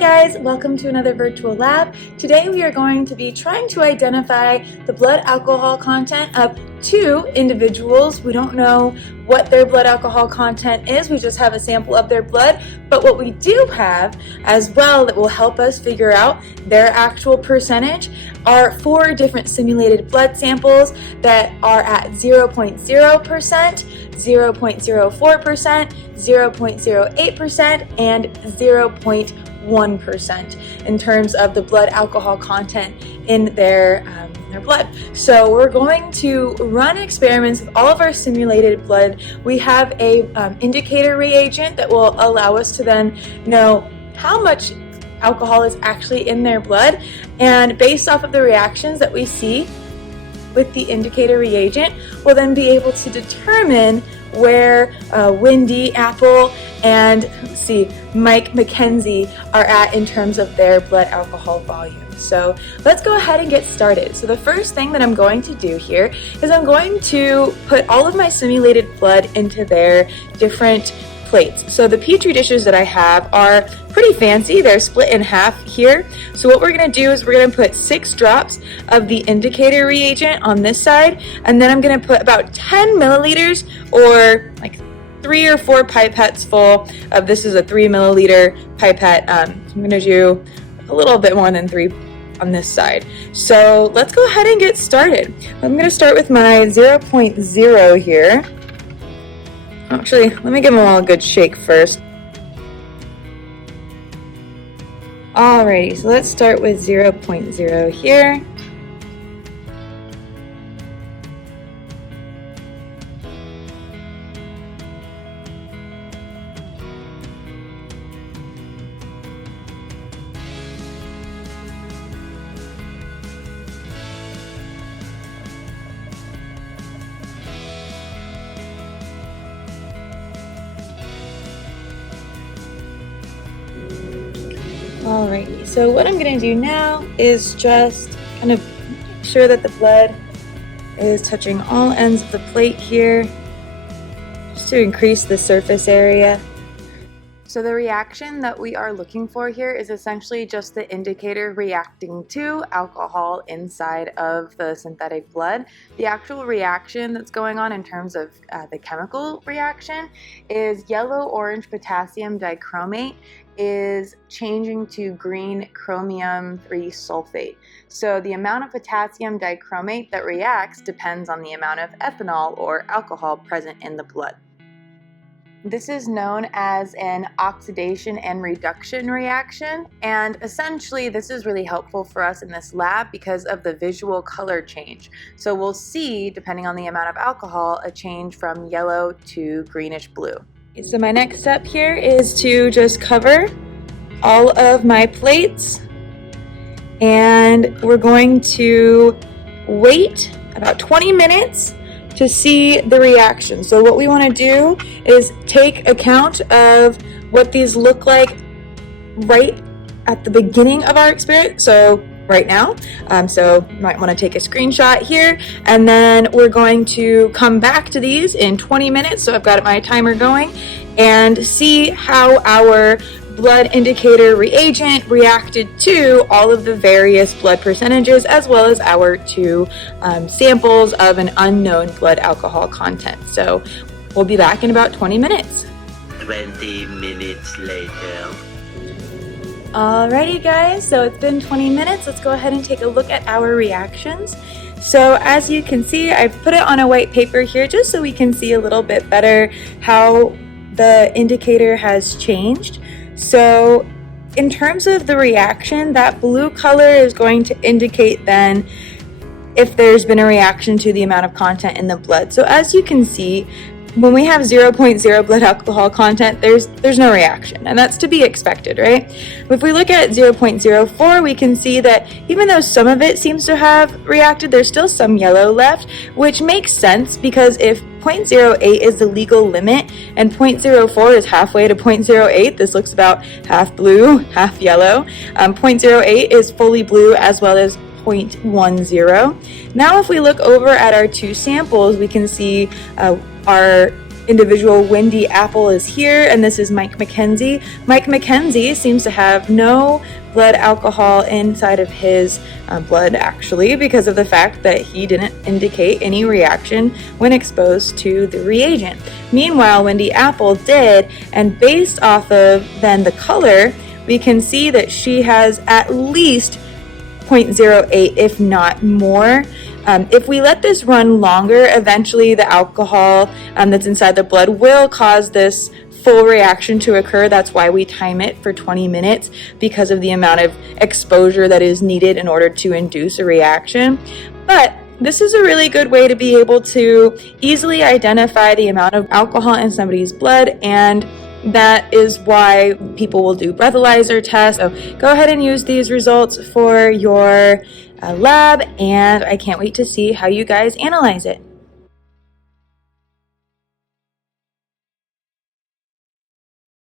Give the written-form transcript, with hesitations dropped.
guys, welcome to another virtual lab. Today we are going to be trying to identify the blood alcohol content of two individuals. We don't know what their blood alcohol content is, we just have a sample of their blood, but what we do have as well that will help us figure out their actual percentage are 4 different simulated blood samples that are at 0.0%, 0.04%, 0.08%, and 0.1% in terms of the blood alcohol content in their blood. So we're going to run experiments with all of our simulated blood. We have a indicator reagent that will allow us to then know how much alcohol is actually in their blood, and based off of the reactions that we see with the indicator reagent, we'll then be able to determine where Wendy Apple and Mike McKenzie are at in terms of their blood alcohol volume. So let's go ahead and get started. So the first thing that I'm going to do here is I'm going to put all of my simulated blood into their different plates. So the Petri dishes that I have are pretty fancy. They're split in half here. So what we're going to do is we're going to put 6 drops of the indicator reagent on this side, and then I'm going to put about 10 milliliters or like 3 or 4 pipettes full of, this is a 3 milliliter pipette. I'm going to do a little bit more than 3 on this side. So let's go ahead and get started. I'm going to start with my 0.0 here. Actually, let me give them all a good shake first. Alrighty, so let's start with 0.0 here. Alrighty, so what I'm going to do now is just kind of make sure that the blood is touching all ends of the plate here, just to increase the surface area. So the reaction that we are looking for here is essentially just the indicator reacting to alcohol inside of the synthetic blood. The actual reaction that's going on in terms of the chemical reaction is yellow-orange potassium dichromate is changing to green chromium 3 sulfate. So the amount of potassium dichromate that reacts depends on the amount of ethanol or alcohol present in the blood. This is known as an oxidation and reduction reaction, and essentially this is really helpful for us in this lab because of the visual color change. So we'll see, depending on the amount of alcohol, a change from yellow to greenish blue. So my next step here is to just cover all of my plates, and we're going to wait about 20 minutes to see the reaction. So what we want to do is take account of what these look like right at the beginning of our experiment, so right now. So you might want to take a screenshot here, and then we're going to come back to these in 20 minutes, so I've got my timer going, and see how our blood indicator reagent reacted to all of the various blood percentages, as well as our 2 samples of an unknown blood alcohol content. So we'll be back in about 20 minutes. 20 minutes later. Alrighty guys, so it's been 20 minutes. Let's go ahead and take a look at our reactions. So as you can see, I've put it on a white paper here just so we can see a little bit better how the indicator has changed. So in terms of the reaction, that blue color is going to indicate then if there's been a reaction to the amount of content in the blood. So as you can see, when we have 0.0 blood alcohol content, there's no reaction, and that's to be expected, right? If we look at 0.04, we can see that even though some of it seems to have reacted, there's still some yellow left, which makes sense because if 0.08 is the legal limit and 0.04 is halfway to 0.08, this looks about half blue, half yellow. 0.08 is fully blue as well as 0.10. Now if we look over at our 2 samples, we can see our individual Wendy Apple is here, and this is Mike McKenzie. Mike McKenzie seems to have no blood alcohol inside of his blood, actually, because of the fact that he didn't indicate any reaction when exposed to the reagent. Meanwhile, Wendy Apple did, and based off of then the color, we can see that she has at least 0.08, if not more. If we let this run longer, eventually the alcohol that's inside the blood will cause this full reaction to occur. That's why we time it for 20 minutes, because of the amount of exposure that is needed in order to induce a reaction. But this is a really good way to be able to easily identify the amount of alcohol in somebody's blood, and that is why people will do breathalyzer tests. So go ahead and use these results for your lab, and I can't wait to see how you guys analyze it.